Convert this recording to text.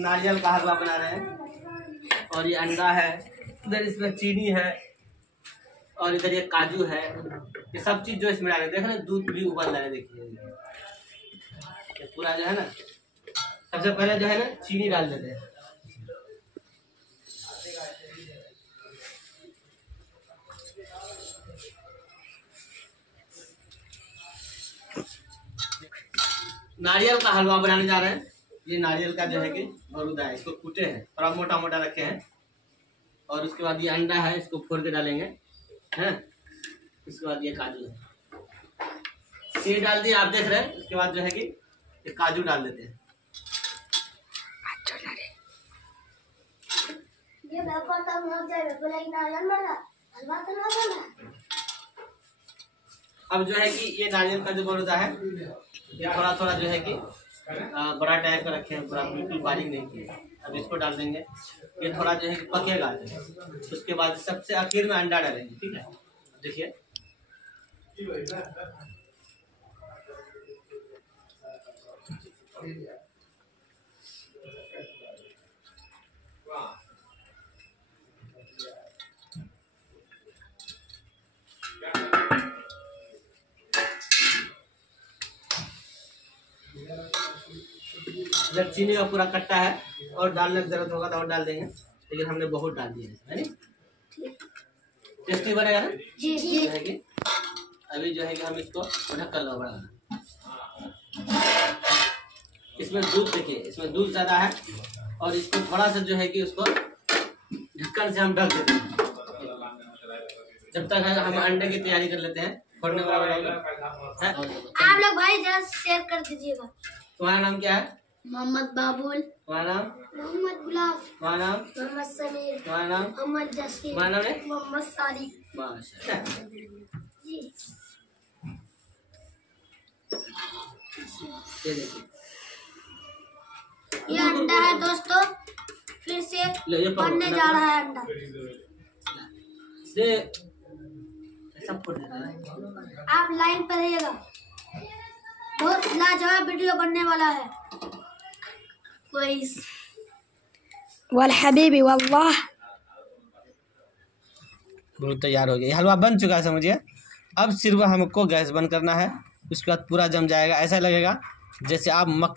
नारियल का हलवा बना रहे हैं और ये अंडा है, इधर इसमें चीनी है और इधर ये काजू है। ये सब चीज जो इसमें डाले, देख रहे दूध भी उबाल रहे हैं। देखिए ये पूरा जो है ना, सबसे पहले जो है ना चीनी डाल देते हैं। नारियल का हलवा बनाने जा रहे हैं। ये नारियल का जो है कि बरूदा है, इसको कूटे हैं, थोड़ा मोटा मोटा रखे हैं। और उसके बाद ये अंडा है, इसको फोड़ के डालेंगे हैं। उसके बाद ये काजू है, ये डाल दिए, आप देख रहे हैं। उसके बाद जो है कि ये काजू डाल देते हैं। अब जो है कि ये नारियल का जो बरूदा है, ये थोड़ा थोड़ा जो है कि बड़ा टाइप का रखे हैं, पूरा बिल्कुल बारीक नहीं किए। अब इसको डाल देंगे, ये थोड़ा जो है कि पकेगा। उसके बाद सबसे आखिर में अंडा डालेंगे, ठीक है। देखिए जब चीनी का पूरा कट्टा है और डालने की जरूरत होगा तो और डाल देंगे, लेकिन हमने बहुत डाल दिया है। टेस्टी बनेगा ना जी जी। अभी जो है कि हम इसको ढक्कन लगाना। इसमें दूध देखिए, इसमें दूध ज्यादा है और इसको थोड़ा सा जो है कि उसको ढक्कन से हम ढक देते हैं। जब तक हम अंडे की तैयारी कर लेते हैं। फोड़ने वाला है आप लोग भाई जरा शेयर कर दीजिएगा। तुम्हारा नाम क्या है? मोहम्मद बाबुल। तुम्हारा नाम? मोहम्मद गुलाब। तुम्हारा नाम? मोहम्मद समीर। तुम्हारा नाम? मोहम्मद जसीर। तुम्हारा नाम है? मोहम्मद सालिक। माशाल्लाह जी। ये देखिए, ये अंडा है दोस्तों, फिर से बनने जा रहा है अंडा। से सब फोड़ देना है। आप लाइन पर रहिएगा, बहुत लाजवाब वीडियो बनने वाला है। वल हबीबी वल्लाह। बहुत तैयार हो गया, हलवा बन चुका है समझिए। अब सिर्फ हमको गैस बंद करना है, उसके बाद पूरा जम जाएगा। ऐसा लगेगा जैसे आप मक्खन